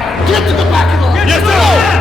Get to the back of the line. Yes, sir.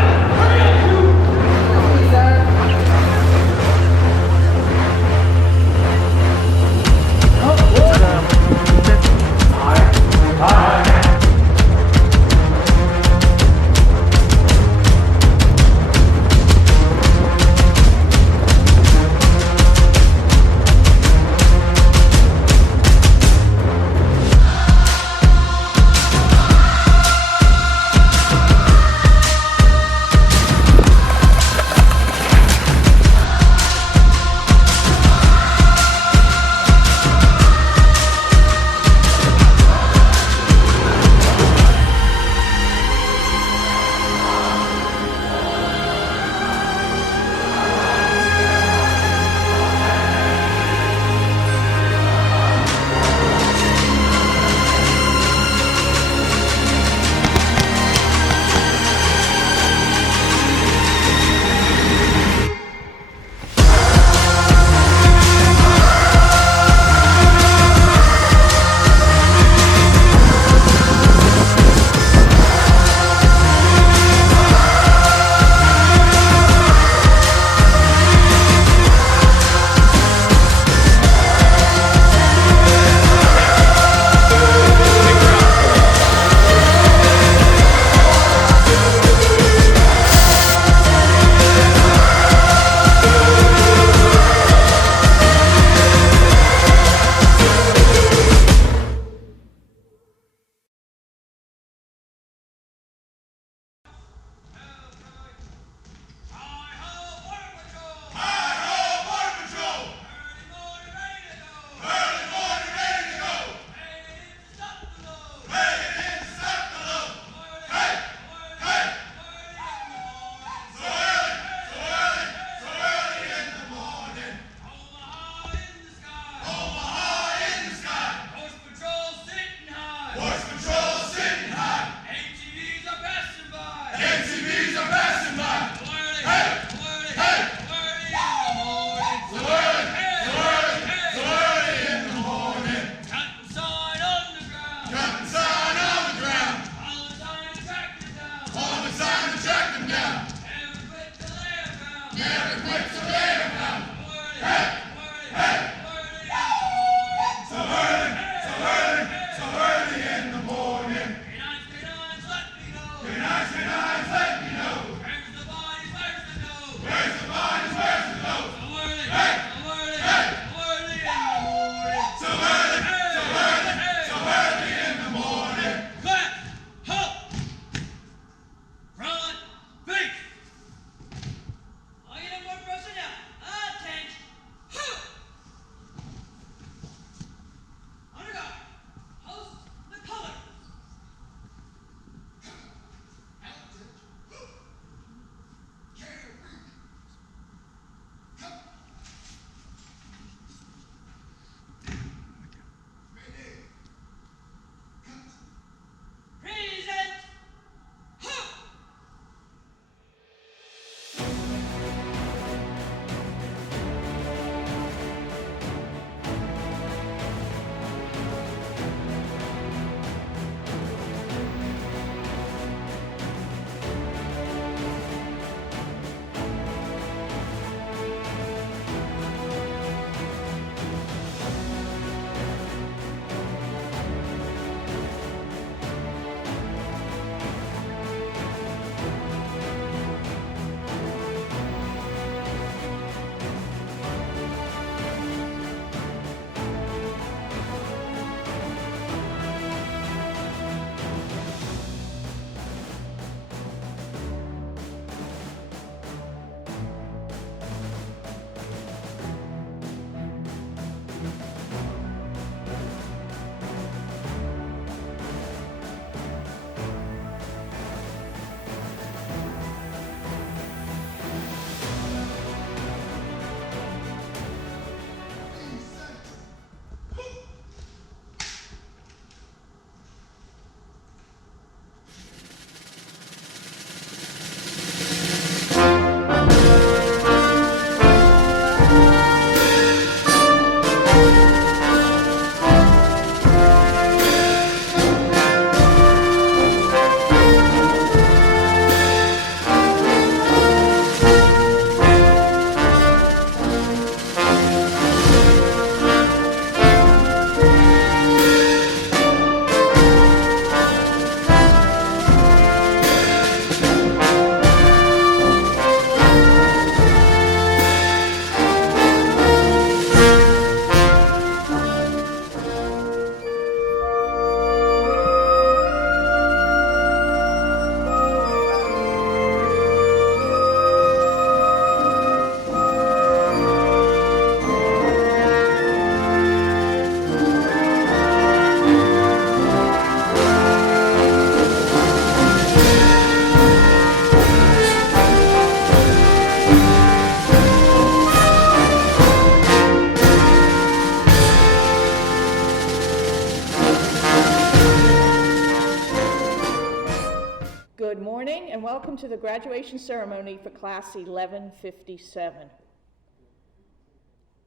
Good morning and welcome to the graduation ceremony for Class 1157.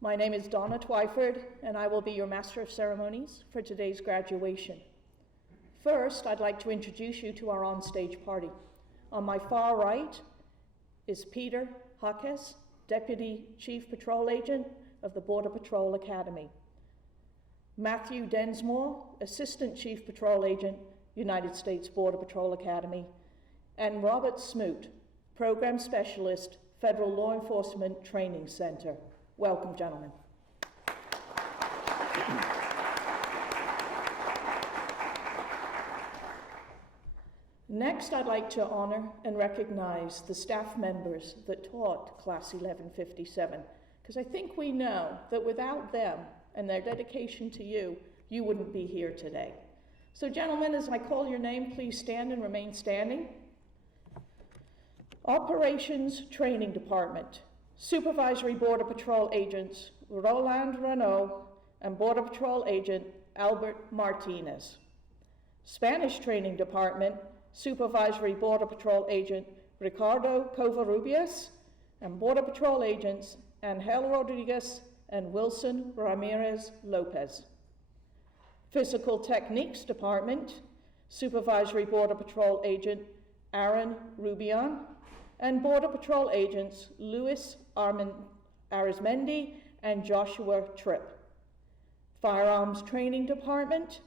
My name is Donna Twyford and I will be your Master of Ceremonies for today's graduation. First, I'd like to introduce you to our onstage party. On my far right is Peter Haques, Deputy Chief Patrol Agent of the Border Patrol Academy. Matthew Densmore, Assistant Chief Patrol Agent, United States Border Patrol Academy, and Robert Smoot, Program Specialist, Federal Law Enforcement Training Center. Welcome, gentlemen. Next, I'd like to honor and recognize the staff members that taught Class 1157, because I think we know that without them and their dedication to you, you wouldn't be here today. So gentlemen, as I call your name, please stand and remain standing. Operations Training Department, Supervisory Border Patrol Agents Roland Renault and Border Patrol Agent Albert Martinez. Spanish Training Department, Supervisory Border Patrol Agent Ricardo Covarrubias and Border Patrol Agents Angel Rodriguez and Wilson Ramirez Lopez. Physical Techniques Department, Supervisory Border Patrol Agent Aaron Rubion, and Border Patrol Agents Luis Arizmendi and Joshua Tripp. Firearms Training Department,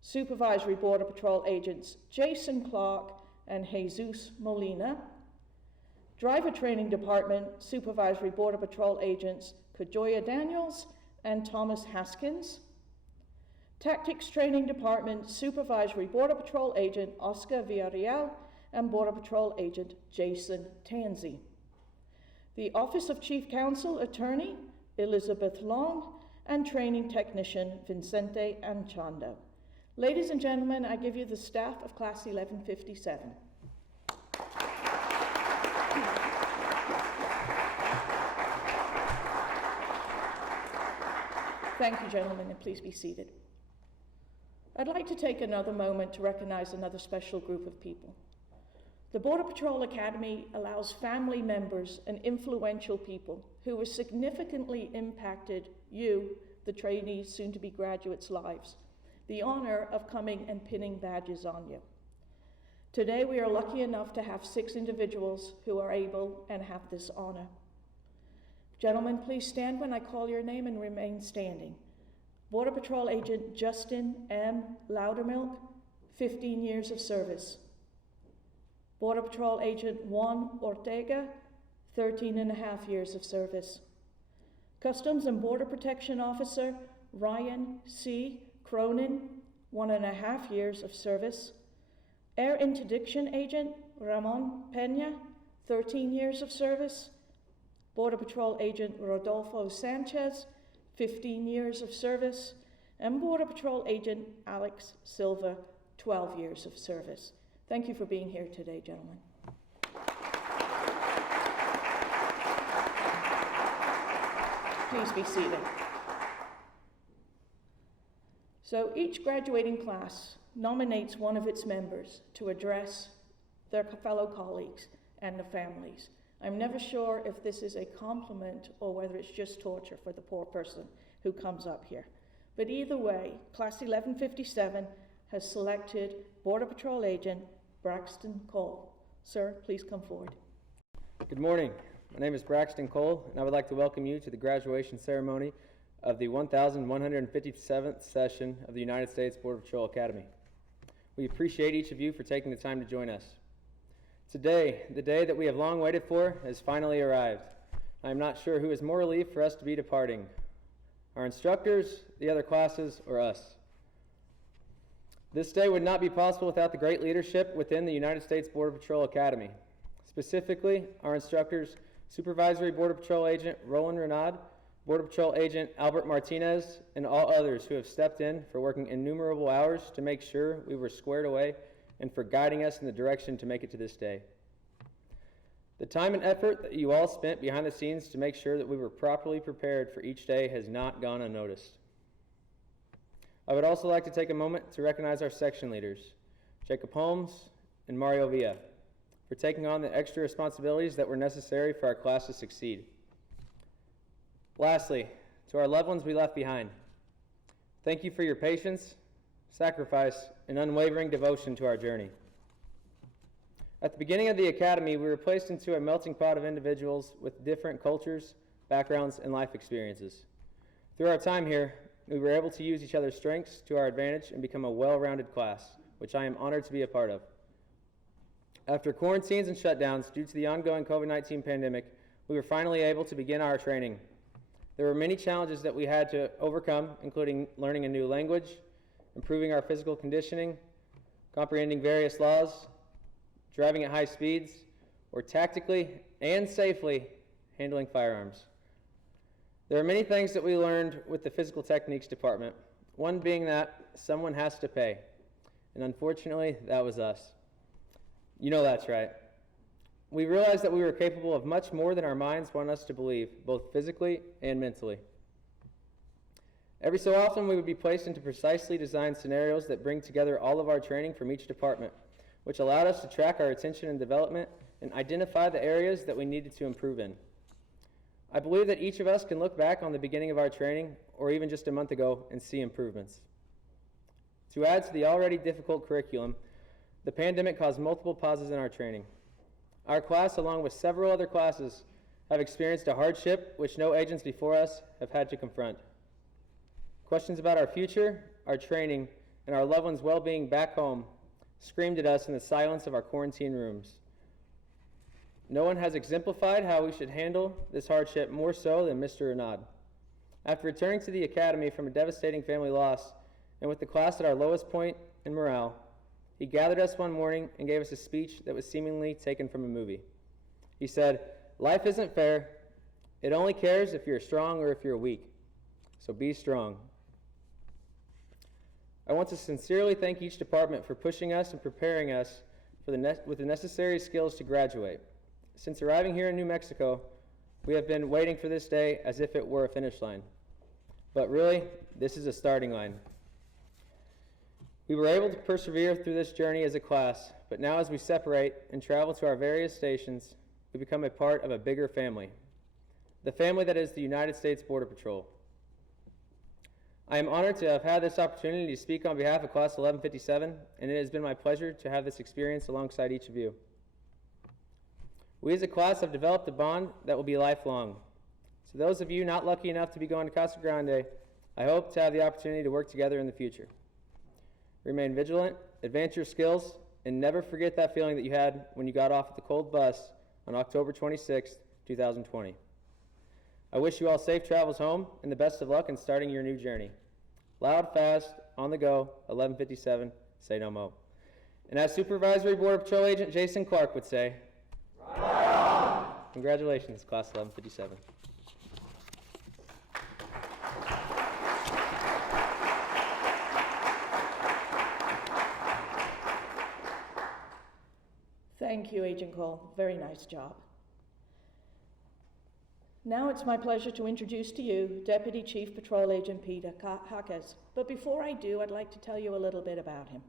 Supervisory Border Patrol Agents Jason Clark and Jesus Molina. Driver Training Department, Supervisory Border Patrol Agents Kajoya Daniels and Thomas Haskins. Tactics Training Department, Supervisory Border Patrol Agent Oscar Villarreal and Border Patrol Agent Jason Tansey. The Office of Chief Counsel Attorney Elizabeth Long and Training Technician Vincente Anchando. Ladies and gentlemen, I give you the staff of Class 1157. Thank you, gentlemen, and please be seated. I'd like to take another moment to recognize another special group of people. The Border Patrol Academy allows family members and influential people who have significantly impacted you, the trainees, soon-to-be graduates' lives, the honor of coming and pinning badges on you. Today, we are lucky enough to have 6 individuals who are able and have this honor. Gentlemen, please stand when I call your name and remain standing. Border Patrol Agent Justin M. Loudermilk, 15 years of service. Border Patrol Agent Juan Ortega, 13 and a half years of service. Customs and Border Protection Officer Ryan C. Cronin, 1.5 years of service. Air Interdiction Agent Ramon Peña, 13 years of service. Border Patrol Agent Rodolfo Sanchez, 15 years of service, and Border Patrol Agent Alex Silva, 12 years of service. Thank you for being here today, gentlemen. Please be seated. So each graduating class nominates one of its members to address their fellow colleagues and the families. I'm never sure if this is a compliment or whether it's just torture for the poor person who comes up here. But either way, Class 1157 has selected Border Patrol Agent Braxton Cole. Sir, please come forward. Good morning. My name is Braxton Cole, and I would like to welcome you to the graduation ceremony of the 1157th session of the United States Border Patrol Academy. We appreciate each of you for taking the time to join us. Today, the day that we have long waited for, has finally arrived. I am not sure who is more relieved for us to be departing, our instructors, the other classes, or us. This day would not be possible without the great leadership within the United States Border Patrol Academy. Specifically, our instructors, Supervisory Border Patrol Agent Roland Renaud, Border Patrol Agent Albert Martinez, and all others who have stepped in for working innumerable hours to make sure we were squared away and for guiding us in the direction to make it to this day. The time and effort that you all spent behind the scenes to make sure that we were properly prepared for each day has not gone unnoticed. I would also like to take a moment to recognize our section leaders, Jacob Holmes and Mario Villa for taking on the extra responsibilities that were necessary for our class to succeed. Lastly, to our loved ones we left behind, thank you for your patience, sacrifice, and unwavering devotion to our journey. At the beginning of the academy, we were placed into a melting pot of individuals with different cultures, backgrounds, and life experiences. Through our time here, we were able to use each other's strengths to our advantage and become a well-rounded class, which I am honored to be a part of. After quarantines and shutdowns due to the ongoing COVID-19 pandemic, we were finally able to begin our training. There were many challenges that we had to overcome, including learning a new language, improving our physical conditioning, comprehending various laws, driving at high speeds, or tactically and safely handling firearms. There are many things that we learned with the physical techniques department, one being that someone has to pay, and unfortunately, that was us. You know that's right. We realized that we were capable of much more than our minds want us to believe, both physically and mentally. Every so often, we would be placed into precisely designed scenarios that bring together all of our training from each department, which allowed us to track our attention and development and identify the areas that we needed to improve in. I believe that each of us can look back on the beginning of our training, or even just a month ago, and see improvements. To add to the already difficult curriculum, the pandemic caused multiple pauses in our training. Our class, along with several other classes, have experienced a hardship which no agents before us have had to confront. Questions about our future, our training, and our loved ones' well-being back home screamed at us in the silence of our quarantine rooms. No one has exemplified how we should handle this hardship more so than Mr. Renaud. After returning to the academy from a devastating family loss, and with the class at our lowest point in morale, he gathered us one morning and gave us a speech that was seemingly taken from a movie. He said, "Life isn't fair. It only cares if you're strong or if you're weak. So be strong." I want to sincerely thank each department for pushing us and preparing us with the necessary skills to graduate. Since arriving here in New Mexico, we have been waiting for this day as if it were a finish line. But really, this is a starting line. We were able to persevere through this journey as a class, but now as we separate and travel to our various stations, we become a part of a bigger family, the family that is the United States Border Patrol. I am honored to have had this opportunity to speak on behalf of Class 1157, and it has been my pleasure to have this experience alongside each of you. We as a class have developed a bond that will be lifelong. So those of you not lucky enough to be going to Casa Grande, I hope to have the opportunity to work together in the future. Remain vigilant, advance your skills, and never forget that feeling that you had when you got off at the cold bus on October 26, 2020. I wish you all safe travels home and the best of luck in starting your new journey. Loud, fast, on the go, 1157, say no mo. And as Supervisory Border Patrol Agent Jason Clark would say, right on! Congratulations, Class 1157. Thank you, Agent Cole. Very nice job. Now it's my pleasure to introduce to you Deputy Chief Patrol Agent Peter Jaques. But before I do, I'd like to tell you a little bit about him.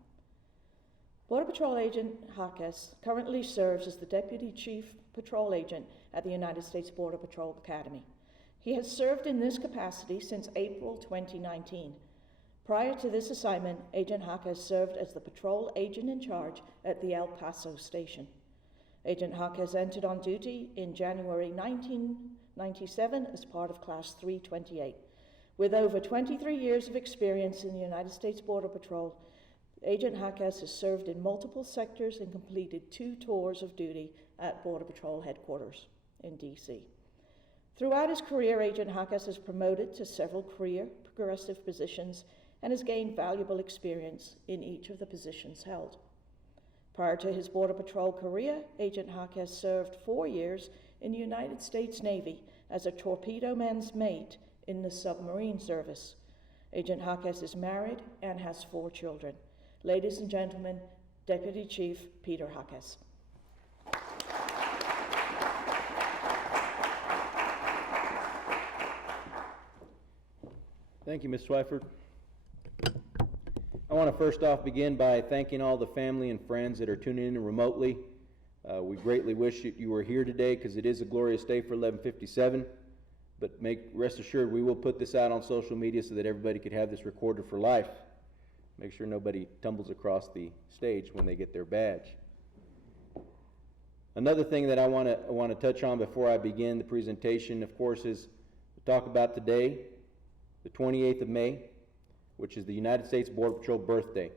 Border Patrol Agent Jaques currently serves as the Deputy Chief Patrol Agent at the United States Border Patrol Academy. He has served in this capacity since April 2019. Prior to this assignment, Agent Jaques served as the patrol agent in charge at the El Paso station. Agent Jaques entered on duty in January 1997 as part of Class 328. With over 23 years of experience in the United States Border Patrol, Agent Jaques has served in multiple sectors and completed 2 tours of duty at Border Patrol headquarters in D.C. Throughout his career, Agent Jaques is promoted to several career progressive positions and has gained valuable experience in each of the positions held. Prior to his Border Patrol career, Agent Jaques served 4 years in the United States Navy as a torpedo man's mate in the submarine service. Agent Jaques is married and has 4 children. Ladies and gentlemen, Deputy Chief Peter Jaques. Thank you, Ms. Twyford. I want to first off begin by thanking all the family and friends that are tuning in remotely. We greatly wish that you were here today because it is a glorious day for 1157. But rest assured, we will put this out on social media so that everybody could have this recorded for life. Make sure nobody tumbles across the stage when they get their badge. Another thing that I want to touch on before I begin the presentation, of course, is to talk about today, the 28th of May, which is the United States Border Patrol birthday.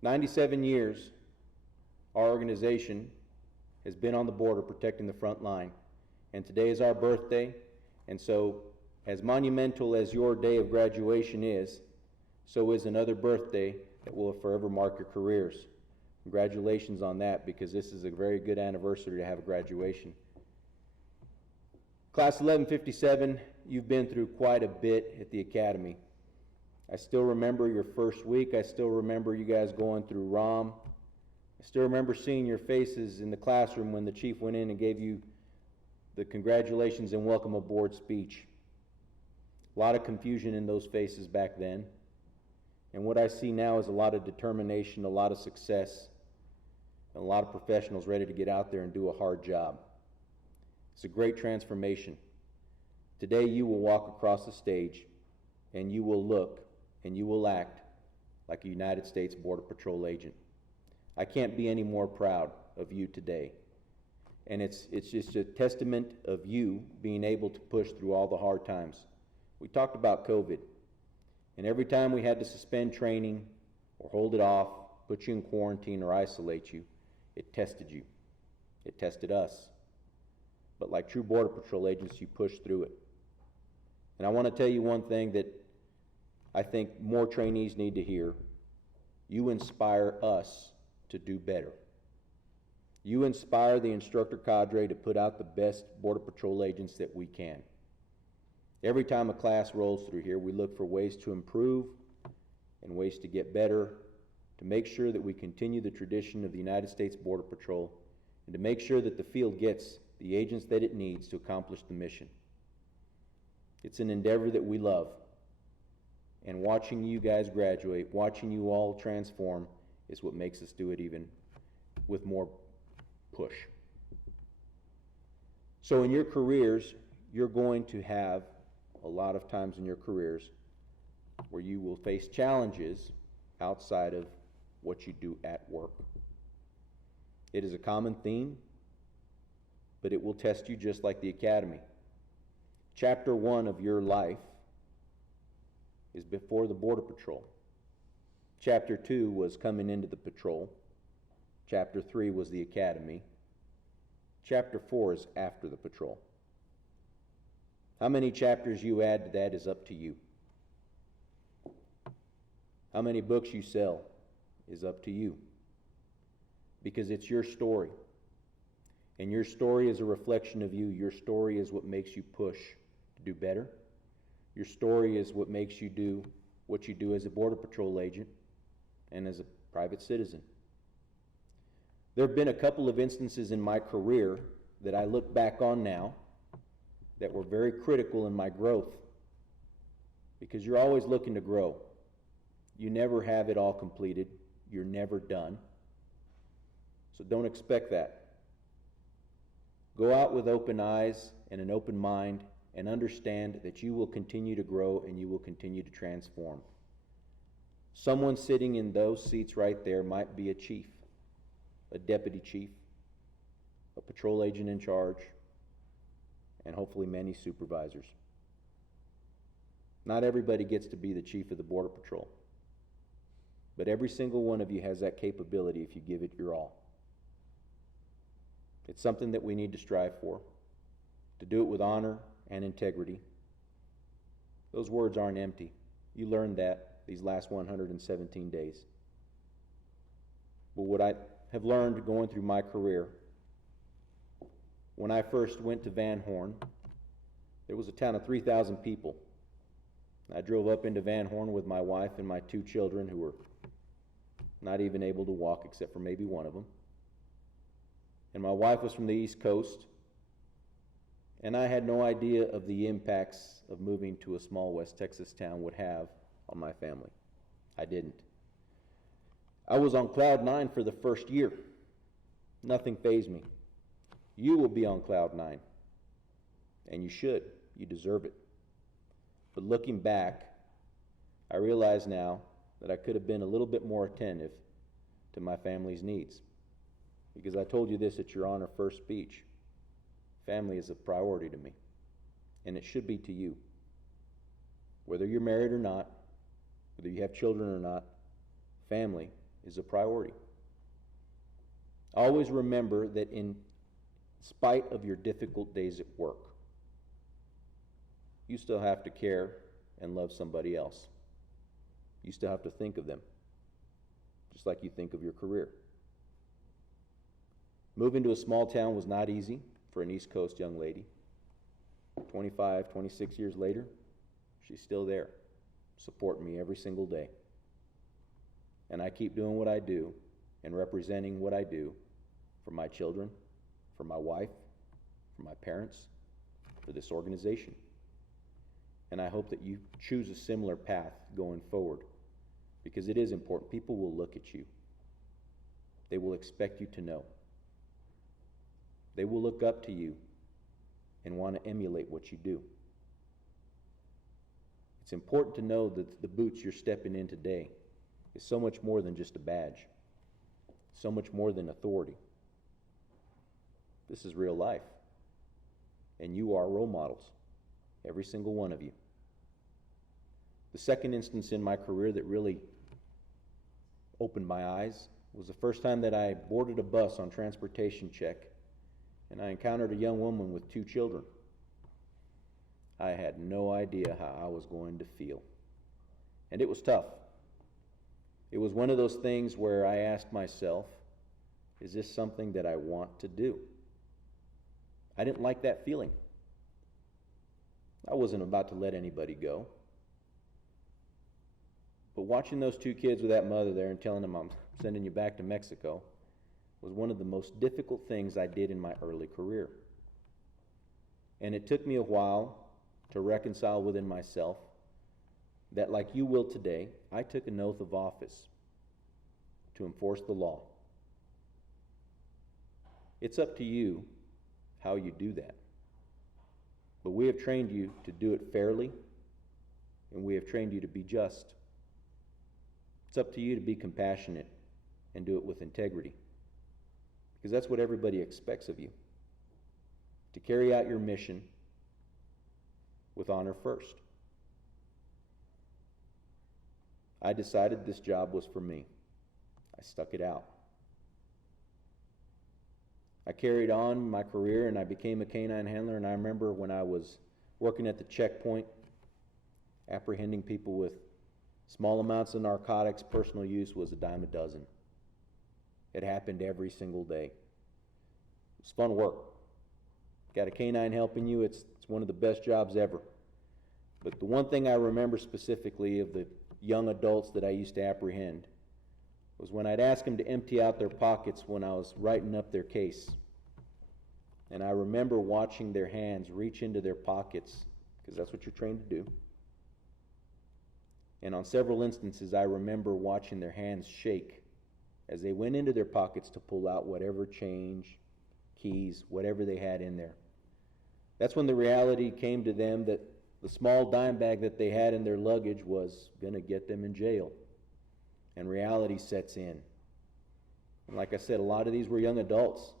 97 years, our organization has been on the border protecting the front line. And today is our birthday, and so as monumental as your day of graduation is, so is another birthday that will forever mark your careers. Congratulations on that, because this is a very good anniversary to have a graduation. Class 1157, you've been through quite a bit at the academy. I still remember your first week. I still remember you guys going through ROM. I still remember seeing your faces in the classroom when the chief went in and gave you the congratulations and welcome aboard speech. A lot of confusion in those faces back then. And what I see now is a lot of determination, a lot of success, and a lot of professionals ready to get out there and do a hard job. It's a great transformation. Today you will walk across the stage and you will look and you will act like a United States Border Patrol agent. I can't be any more proud of you today. And it's just a testament of you being able to push through all the hard times. We talked about COVID, and every time we had to suspend training or hold it off, put you in quarantine or isolate you, it tested you. It tested us. But like true Border Patrol agents, you push through it. And I want to tell you one thing that I think more trainees need to hear. You inspire us to do better. You inspire the instructor cadre to put out the best Border Patrol agents that we can. Every time a class rolls through here, we look for ways to improve and ways to get better, to make sure that we continue the tradition of the United States Border Patrol, and to make sure that the field gets the agents that it needs to accomplish the mission. It's an endeavor that we love. And watching you guys graduate, watching you all transform, is what makes us do it even with more push. So in your careers, you're going to have a lot of times in your careers where you will face challenges outside of what you do at work. It is a common theme, but it will test you just like the academy. Chapter 1 of your life is before the Border Patrol. Chapter 2 was coming into the patrol. Chapter 3 was the academy. Chapter 4 is after the patrol. How many chapters you add to that is up to you. How many books you sell is up to you. Because it's your story. And your story is a reflection of you. Your story is what makes you push to do better. Your story is what makes you do what you do as a Border Patrol agent and as a private citizen. There have been a couple of instances in my career that I look back on now that were very critical in my growth, because you're always looking to grow. You never have it all completed. You're never done. So don't expect that. Go out with open eyes and an open mind and understand that you will continue to grow and you will continue to transform. Someone sitting in those seats right there might be a chief, a deputy chief, a patrol agent in charge, and hopefully many supervisors. Not everybody gets to be the chief of the Border Patrol, but every single one of you has that capability if you give it your all. It's something that we need to strive for, to do it with honor and integrity. Those words aren't empty. You learned that these last 117 days. But what I have learned going through my career, when I first went to Van Horn, there was a town of 3,000 people. I drove up into Van Horn with my wife and my 2 children who were not even able to walk except for maybe one of them. And my wife was from the East Coast, and I had no idea of the impacts of moving to a small West Texas town would have on my family. I didn't. I was on cloud nine for the first year. Nothing fazed me. You will be on cloud nine. And you should. You deserve it. But looking back, I realize now that I could have been a little bit more attentive to my family's needs. Because I told you this at your honor first speech. Family is a priority to me. And it should be to you. Whether you're married or not, whether you have children or not, family is a priority. Always remember that in spite of your difficult days at work, you still have to care and love somebody else. You still have to think of them, just like you think of your career. Moving to a small town was not easy for an East Coast young lady. 25, 26 years later, she's still there, supporting me every single day. And I keep doing what I do and representing what I do for my children, for my wife, for my parents, for this organization. And I hope that you choose a similar path going forward, because it is important. People will look at you. They will expect you to know. They will look up to you and want to emulate what you do. It's important to know that the boots you're stepping in today is so much more than just a badge, so much more than authority. This is real life, and you are role models, every single one of you. The second instance in my career that really opened my eyes was the first time that I boarded a bus on transportation check, and I encountered a young woman with 2 children. I had no idea how I was going to feel, and it was tough. It was one of those things where I asked myself, is this something that I want to do? I didn't like that feeling. I wasn't about to let anybody go. But watching those 2 kids with that mother there and telling them I'm sending you back to Mexico was one of the most difficult things I did in my early career. And it took me a while to reconcile within myself that, like you will today, I took an oath of office to enforce the law. It's up to you how you do that. But we have trained you to do it fairly, and we have trained you to be just. It's up to you to be compassionate and do it with integrity, because that's what everybody expects of you, to carry out your mission with honor first. I decided this job was for me. I stuck it out. I carried on my career and I became a canine handler, and I remember when I was working at the checkpoint, apprehending people with small amounts of narcotics, personal use was a dime a dozen. It happened every single day. It's fun work. Got a canine helping you, it's one of the best jobs ever. But the one thing I remember specifically of the young adults that I used to apprehend was when I'd ask them to empty out their pockets when I was writing up their case. And I remember watching their hands reach into their pockets, because that's what you're trained to do. And on several instances, I remember watching their hands shake as they went into their pockets to pull out whatever change, keys, whatever they had in there. That's when the reality came to them that the small dime bag that they had in their luggage was going to get them in jail. And reality sets in. And like I said, a lot of these were young adults.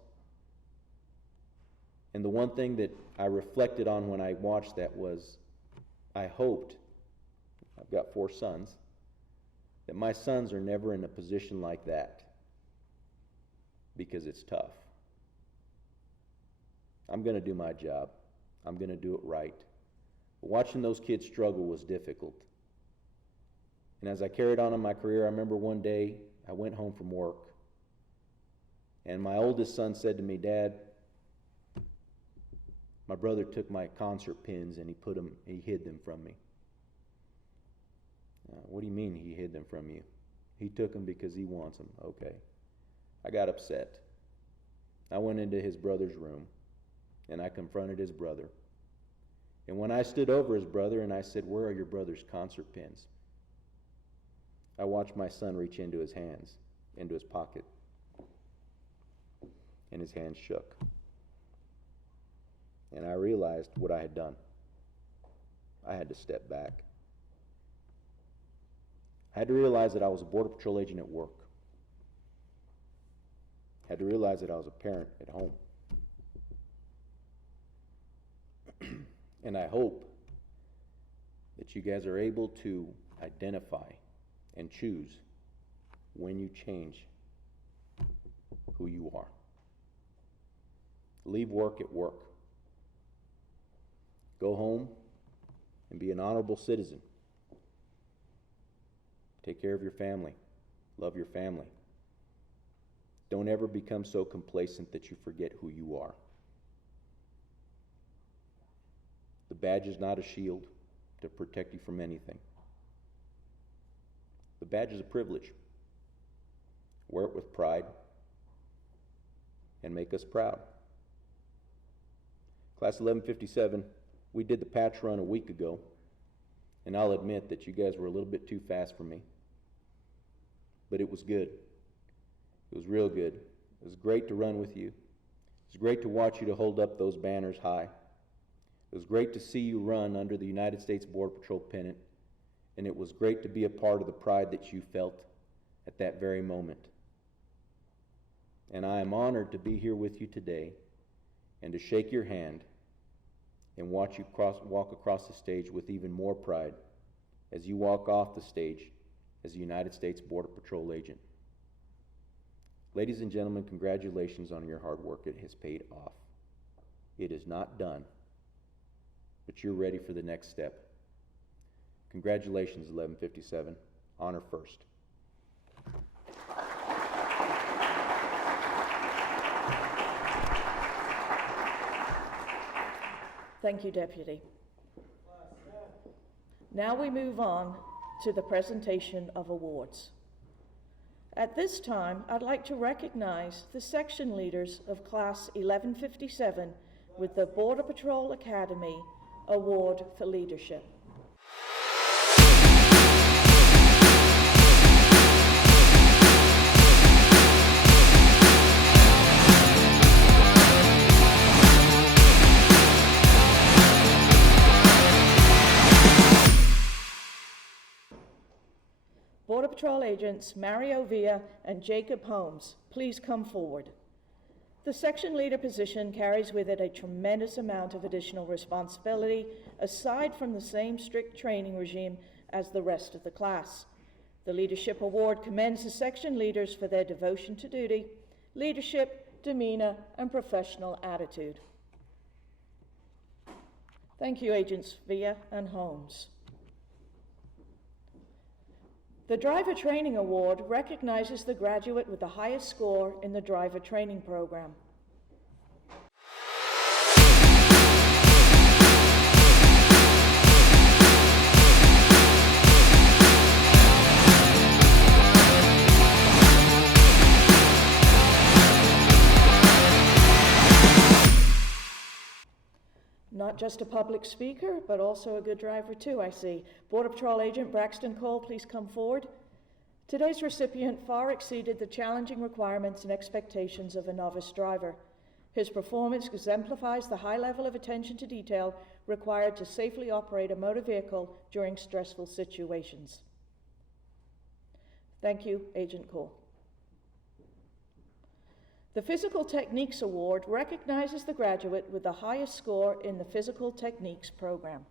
And the one thing that I reflected on when I watched that was, I hoped, I've got 4 sons, that my sons are never in a position like that, because it's tough. I'm going to do my job. I'm going to do it right. But watching those kids struggle was difficult. And as I carried on in my career, I remember one day I went home from work, and my oldest son said to me, "Dad, my brother took my concert pins and he hid them from me." What do you mean he hid them from you? He took them because he wants them. Okay. I got upset. I went into his brother's room and I confronted his brother. And when I stood over his brother and I said, "Where are your brother's concert pins?" I watched my son reach into his hands, into his pocket, and his hands shook. And I realized what I had done. I had to step back. I had to realize that I was a Border Patrol agent at work. I had to realize that I was a parent at home. And I hope that you guys are able to identify and choose when you change who you are. Leave work at work. Go home and be an honorable citizen. Take care of your family. Love your family. Don't ever become so complacent that you forget who you are. The badge is not a shield to protect you from anything. The badge is a privilege. Wear it with pride and make us proud. Class 1157, we did the patch run a week ago, and I'll admit that you guys were a little bit too fast for me. But it was good. It was real good. It was great to run with you. It was great to watch you to hold up those banners high. It was great to see you run under the United States Border Patrol pennant, and it was great to be a part of the pride that you felt at that very moment. And I am honored to be here with you today and to shake your hand and watch you walk across the stage with even more pride as you walk off the stage as a United States Border Patrol agent. Ladies and gentlemen, congratulations on your hard work. It has paid off. It is not done, but you're ready for the next step. Congratulations, 1157. Honor first. Thank you, Deputy. Now we move on to the presentation of awards. At this time, I'd like to recognize the section leaders of Class 1157 with the Border Patrol Academy Award for Leadership. Border Patrol agents Mario Villa and Jacob Holmes, please come forward. The section leader position carries with it a tremendous amount of additional responsibility, aside from the same strict training regime as the rest of the class. The Leadership Award commends the section leaders for their devotion to duty, leadership, demeanor, and professional attitude. Thank you, Agents Villa and Holmes. The Driver Training Award recognizes the graduate with the highest score in the driver training program. Not just a public speaker, but also a good driver too, I see. Border Patrol Agent Braxton Cole, please come forward. Today's recipient far exceeded the challenging requirements and expectations of a novice driver. His performance exemplifies the high level of attention to detail required to safely operate a motor vehicle during stressful situations. Thank you, Agent Cole. The Physical Techniques Award recognizes the graduate with the highest score in the Physical Techniques program.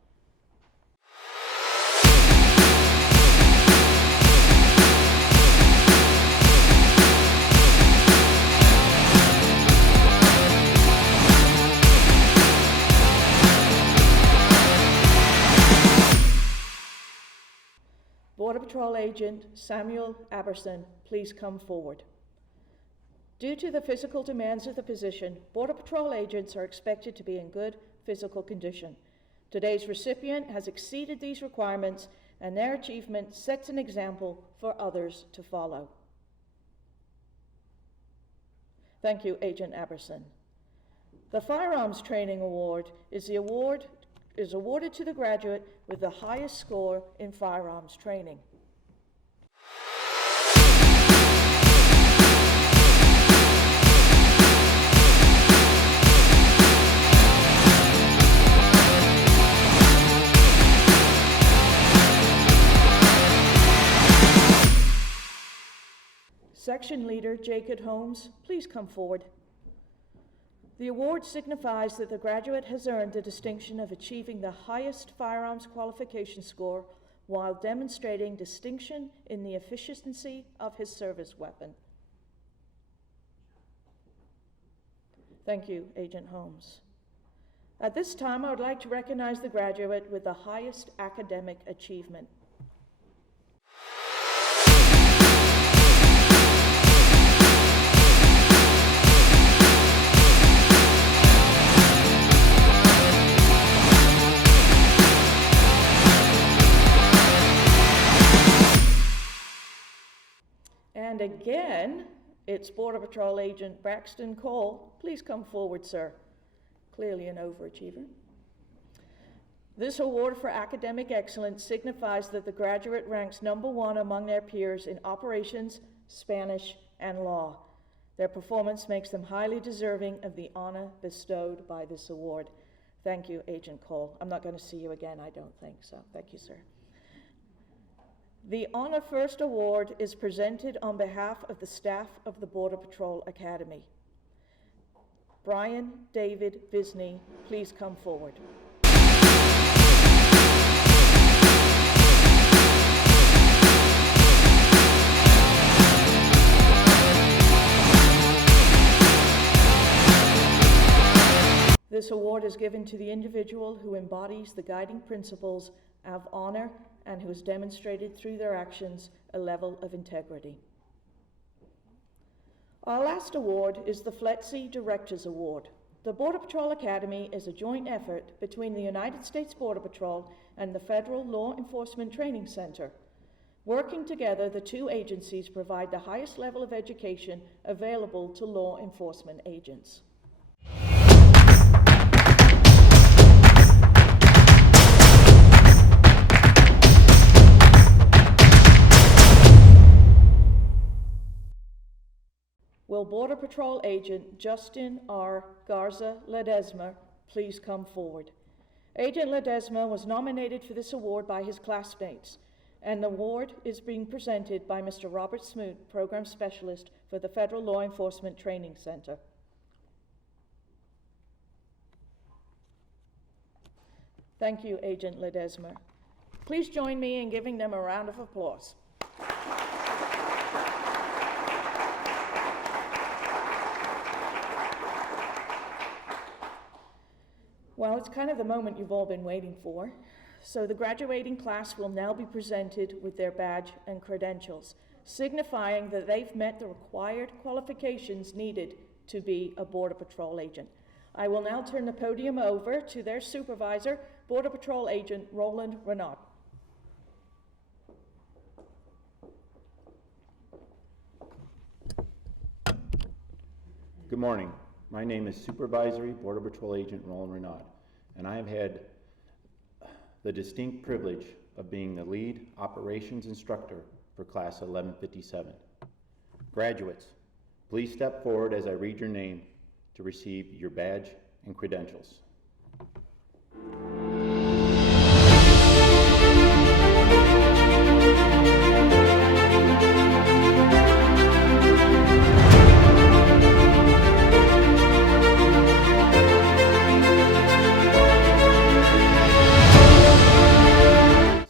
Border Patrol Agent Samuel Aberson, please come forward. Due to the physical demands of the position, Border Patrol agents are expected to be in good physical condition. Today's recipient has exceeded these requirements, and their achievement sets an example for others to follow. Thank you, Agent Aberson. The Firearms Training Award is awarded to the graduate with the highest score in firearms training. leader, Jacob Holmes, please come forward. The award signifies that the graduate has earned the distinction of achieving the highest firearms qualification score while demonstrating distinction in the efficiency of his service weapon. Thank you, Agent Holmes. At this time, I would like to recognize the graduate with the highest academic achievement. And again, it's Border Patrol Agent Braxton Cole. Please come forward, sir. Clearly an overachiever. This award for academic excellence signifies that the graduate ranks #1 among their peers in operations, Spanish, and law. Their performance makes them highly deserving of the honor bestowed by this award. Thank you, Agent Cole. I'm not going to see you again, I don't think so. Thank you, sir. The Honor First Award is presented on behalf of the staff of the Border Patrol Academy. Brian David Visney, please come forward. This award is given to the individual who embodies the guiding principles of honor and who has demonstrated through their actions a level of integrity. Our last award is the FLETC Directors Award. The Border Patrol Academy is a joint effort between the United States Border Patrol and the Federal Law Enforcement Training Center. Working together, the two agencies provide the highest level of education available to law enforcement agents. Will Border Patrol Agent Justin R. Garza Ledesma please come forward? Agent Ledesma was nominated for this award by his classmates, and the award is being presented by Mr. Robert Smoot, Program Specialist for the Federal Law Enforcement Training Center. Thank you, Agent Ledesma. Please join me in giving them a round of applause. Well, it's kind of the moment you've all been waiting for. So the graduating class will now be presented with their badge and credentials, signifying that they've met the required qualifications needed to be a Border Patrol agent. I will now turn the podium over to their supervisor, Border Patrol Agent Roland Renaud. Good morning. My name is Supervisory Border Patrol Agent Roland Renaud, and I have had the distinct privilege of being the lead operations instructor for Class 1157. Graduates, please step forward as I read your name to receive your badge and credentials.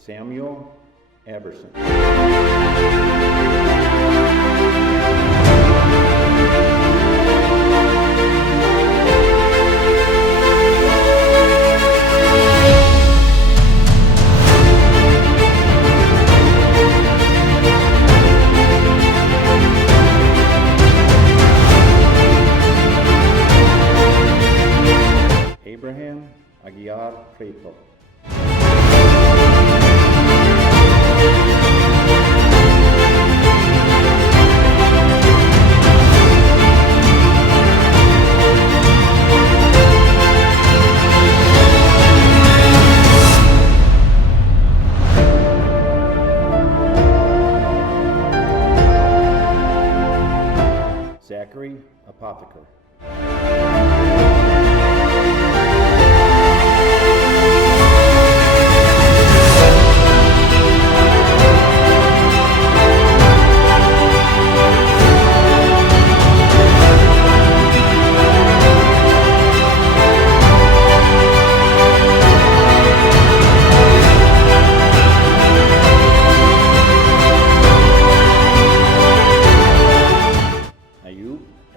Samuel Everson. Abraham Aguiar Preto. Zachary Apotheker.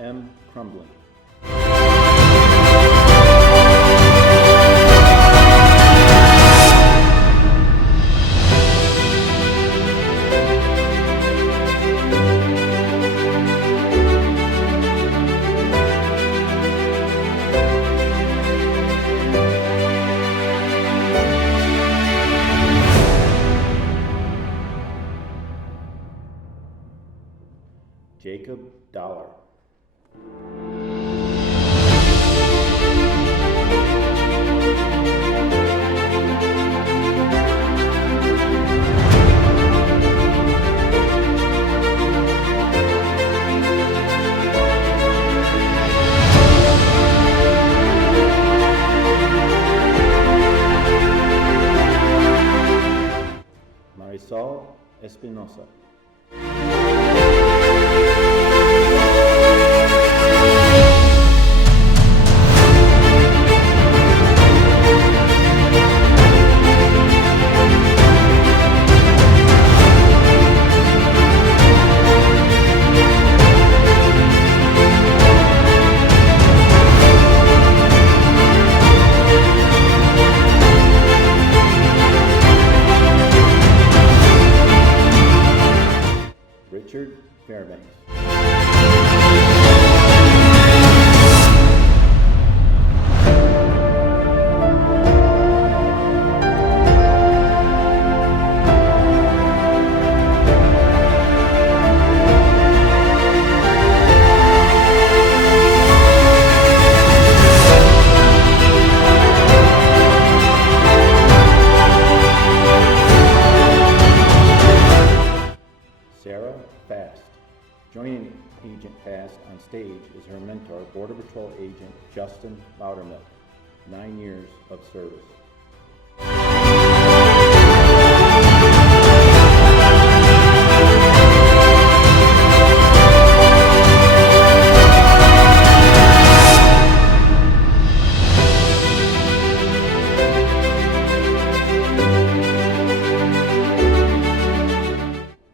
M. Crumbling. Jacob Dollar. Marisol Espinosa. Richard Fairbanks. Sarah Fast. Joining Agent Fast on stage is her mentor, Border Patrol Agent Justin Loudermilk, 9 years of service.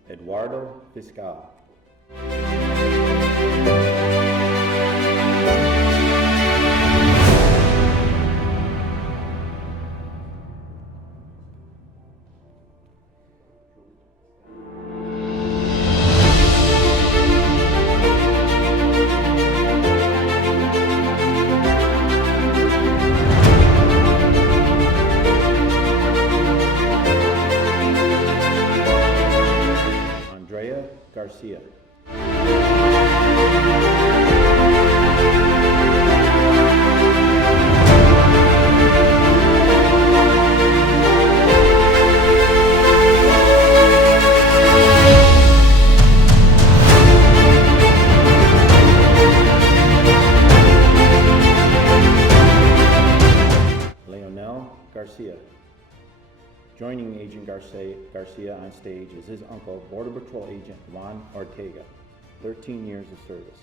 Eduardo Fiscal. Andrea Garcia. Leonel Garcia. Joining Agent Garcia on stage is his uncle, Border Patrol Agent Juan Ortega, 13 years of service.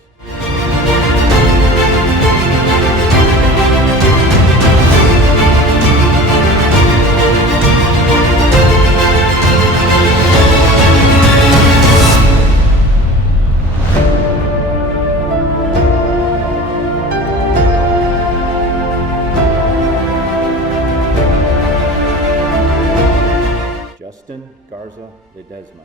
Justin Garza Ledesma.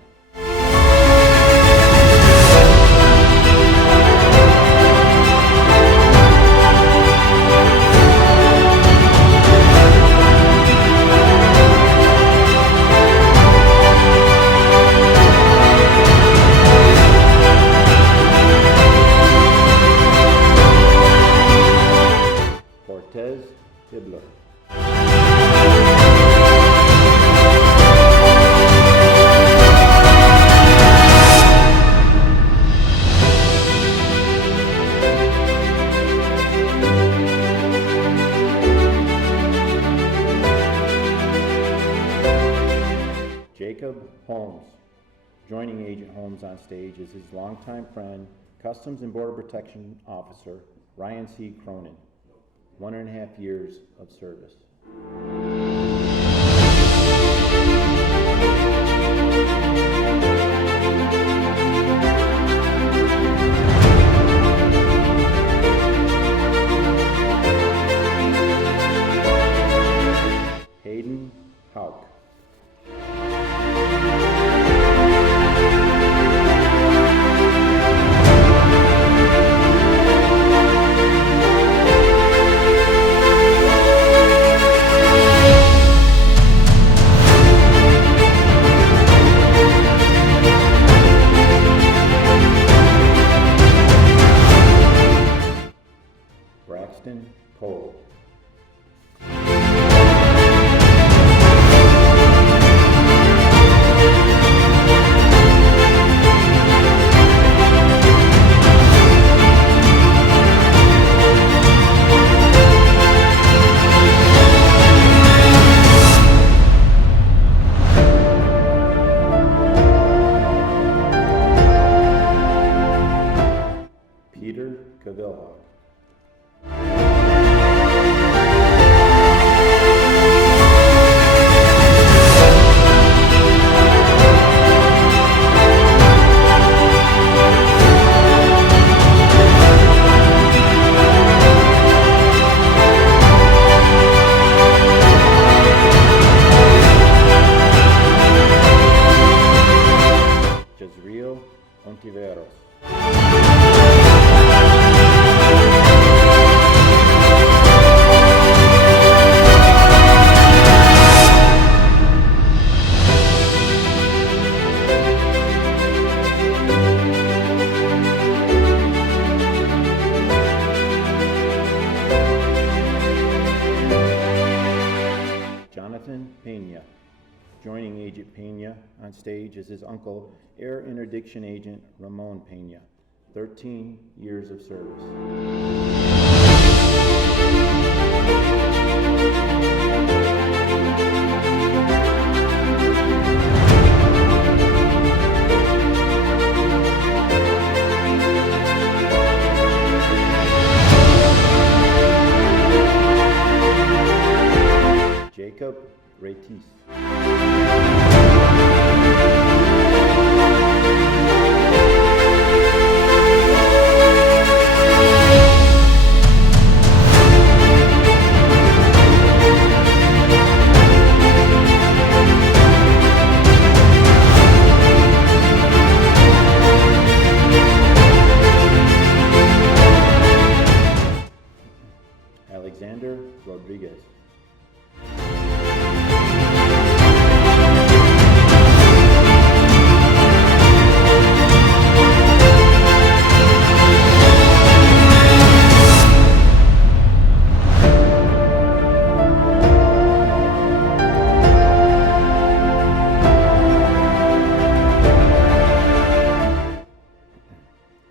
Cortez Hibler. Jacob Holmes. Joining Agent Holmes on stage is his longtime friend, Customs and Border Protection Officer Ryan C. Cronin, 1.5 years of service. Braxton Cole. Peter Cavilhawk. Jezreel Ontiveros. Jonathan Pena. Joining Agent Pena on stage is his uncle, Air Interdiction Agent Ramon Pena, 13 years of service. Jacob Retis. Alexander Rodriguez.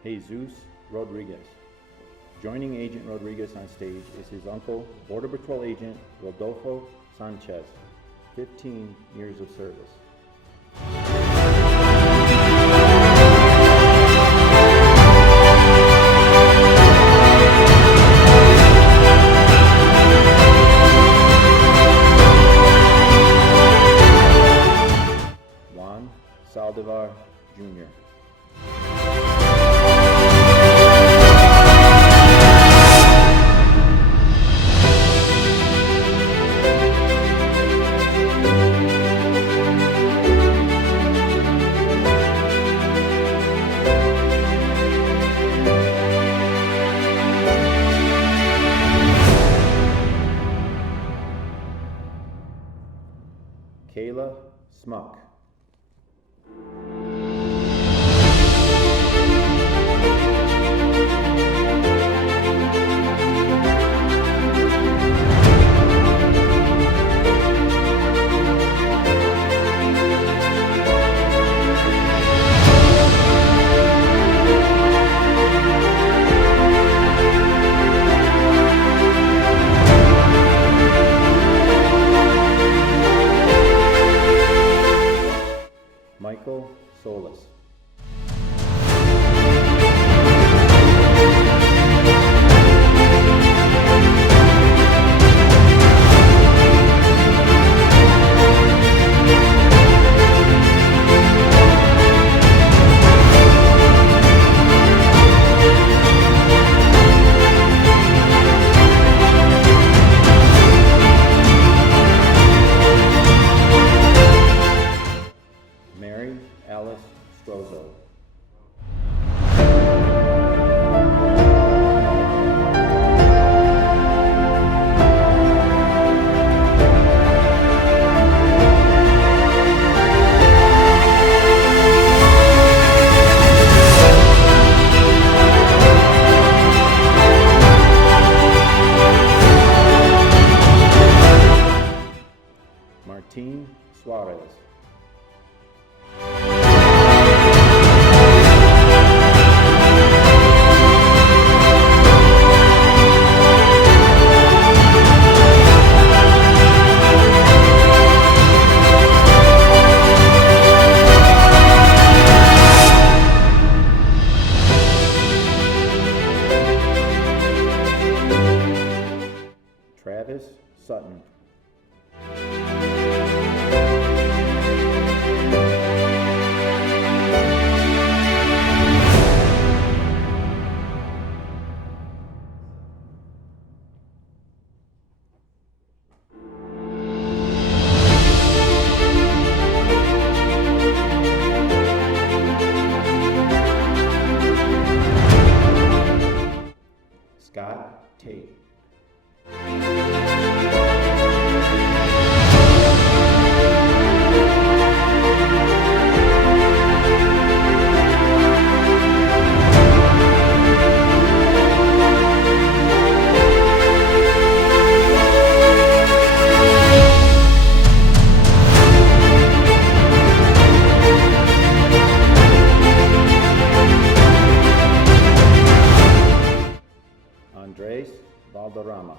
Jesus Rodriguez. Joining Agent Rodriguez on stage is his uncle, Border Patrol Agent Rodolfo Sanchez, 15 years of service. Juan Saldivar Jr. Kayla Smuck. Sutton. Scott Tate. Andres Valderrama.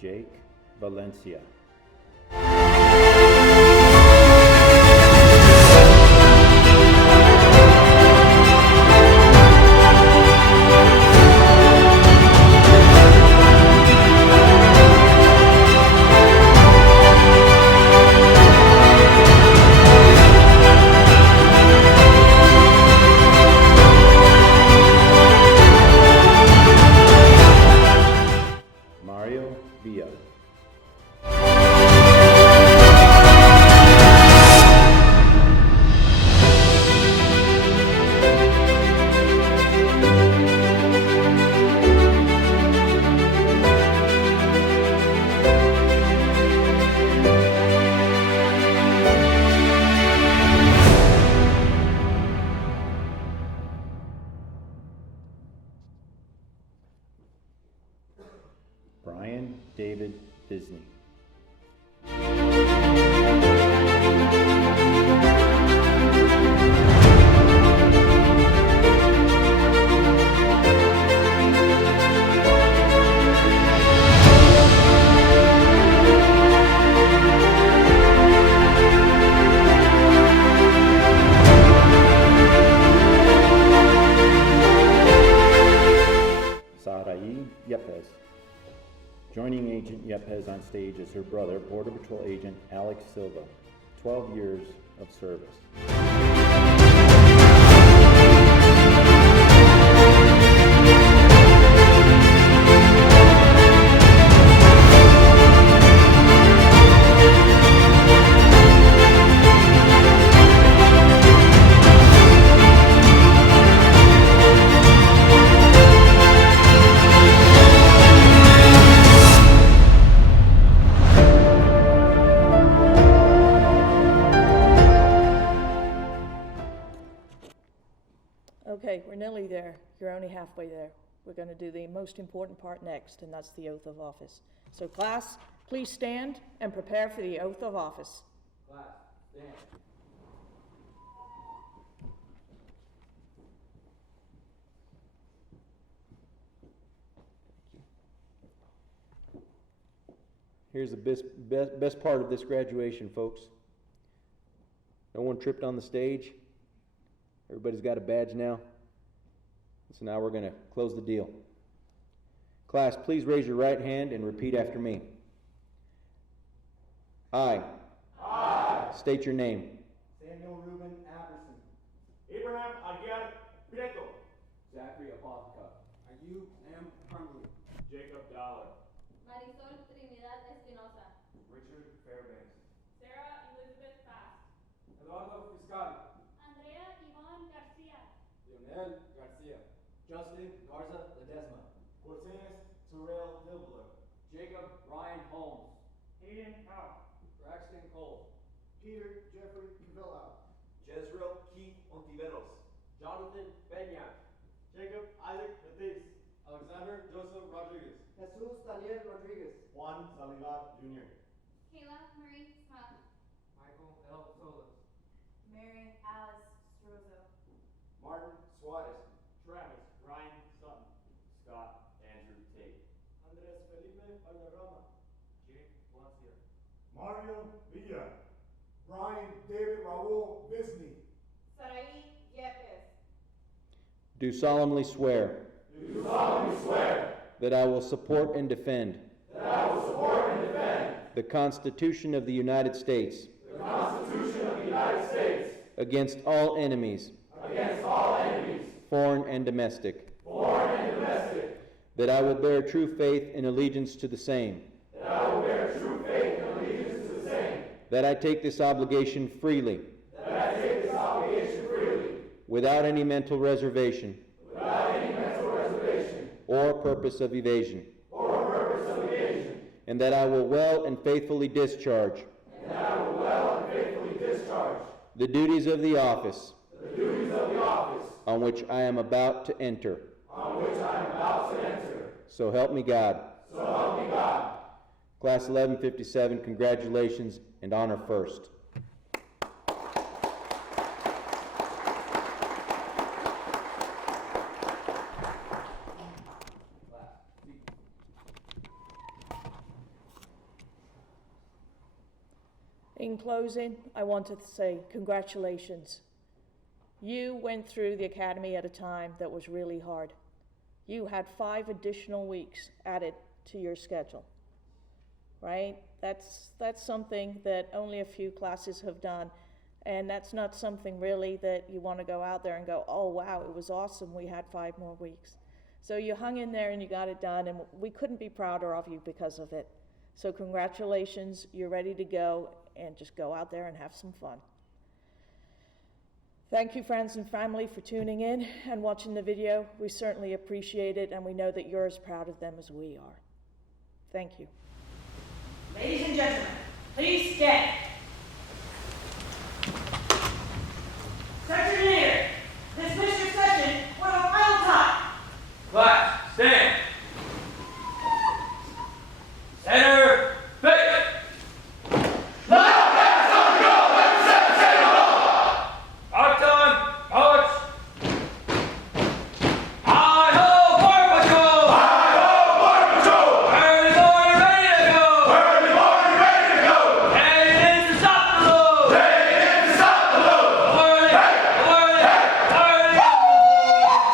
Jake Valencia. Mario Villa. Brian David Disney. Sarai Yepes. Joining Agent Yepes on stage is her brother, Border Patrol Agent Alex Silva, 12 years of service. Okay, we're nearly there. You're only halfway there. We're going to do the most important part next, and that's the oath of office. So class, please stand and prepare for the oath of office. Class, stand. Here's the best part of this graduation, folks. No one tripped on the stage. Everybody's got a badge now. So now we're going to close the deal. Class, please raise your right hand and repeat after me. I. State your name. Samuel Ruben Aberson. Abraham Aguiar Prieto. Zachary Apotheca. Ayub M. Huntley. Jacob Dollar. Marisol Trinidad Espinosa. Richard Fairbanks. Sarah Elizabeth Fast. Eduardo Fiscal. Andrea Yvonne Garcia. Leonel Garcia. Justin Garza Ledesma. Cortez Terrell Hillbler. Jacob Ryan Holmes. Hayden Howe. Braxton Cole. Peter Jeffrey Cavilla. Jezreel Keith Ontiveros. Jonathan Benyak. Jacob Isaac Mathis. Alexander Joseph Rodriguez. Jesus Daniel Rodriguez. Juan Salivar Jr. Kayla Marie Suarez. Travis Ryan Sutton. Scott Andrew Tate. Andres Felipe Valderrama. Jake Lancia. Mario Villa. Brian David Raul Bisney. Saraí Yepes. Do solemnly swear Do solemnly swear that I will support and defend that I will support and defend the Constitution of the United States the Constitution of the United States against all enemies, against all enemies, foreign and domestic, foreign and domestic, that I will bear true faith and allegiance to the same, that I will bear true faith and allegiance to the same, that I take this obligation freely, that I take this obligation freely, without any mental reservation without any mental reservation or purpose of evasion, or purpose of evasion, and that I will well and faithfully discharge and that I will well and faithfully discharge the duties of the office the duties of the office on which I am about to enter. on which I am about to enter. So help me God. So help me God. Class 1157, congratulations and honor first. In closing, I wanted to say congratulations. You went through the academy at a time that was really hard. You had 5 additional weeks added to your schedule, right? That's something that only a few classes have done, and that's not something really that you want to go out there and go, oh wow, it was awesome, we had 5 more weeks. So you hung in there and you got it done, and we couldn't be prouder of you because of it. So congratulations, you're ready to go, and just go out there and have some fun. Thank you, friends and family, for tuning in and watching the video. We certainly appreciate it, and we know that you're as proud of them as we are. Thank you. Ladies and gentlemen, please stand. Section leader, dismiss your session for the final time. Class, stand. Center, face. Our time, march. Hi-ho, Border Patrol! Hi-ho, Border Patrol! Early morning, ready to go! Early morning, ready to go! Heading in to stop the load! Heading in to stop the load! Early, early, early.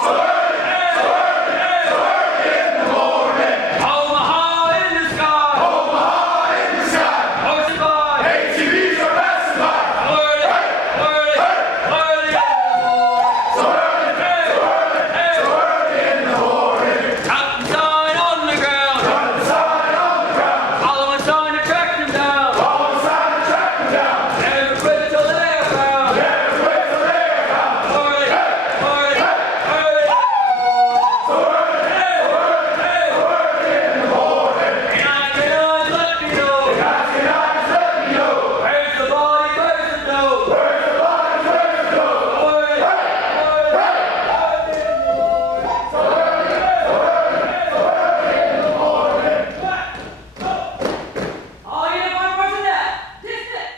So early, so early, so early in the morning. Omaha in the sky! Omaha in the sky! Ocean by! ATVs are passing by! Early, early, early. So early, so early, so early in the morning. Got the sign on the ground. Got the sign on the ground. Following sign to track them down. Following sign to track them down. Never quit till they're found. Never quit till they're found. Early, early, early. So early, so early, so early in the morning. And I cannot let me know. And I cannot let me know. Where's the body? Where's the dough? Where's the body? Where's the dough? Early, early, early in the morning. So early, so early, so early in the morning. All uniform personnel, dismiss.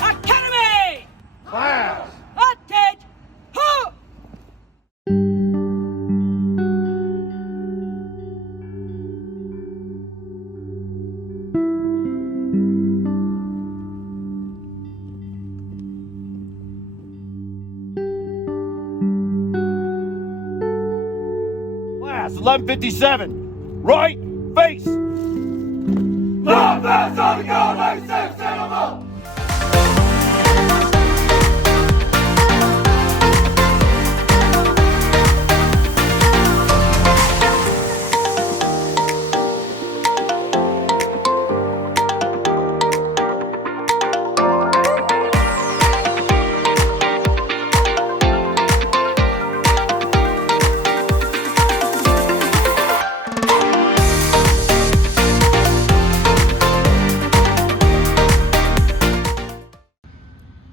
Academy! Class! Attend! Ho! Class 1157, right face. North fast on the go, like 6 animal.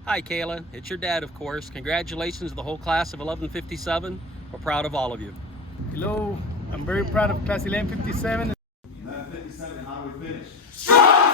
Hi, Kayla. It's your dad, of course. Congratulations to the whole class of 1157. We're proud of all of you. Hello, I'm very proud of class 1157. 1157, how do we finish? Strong!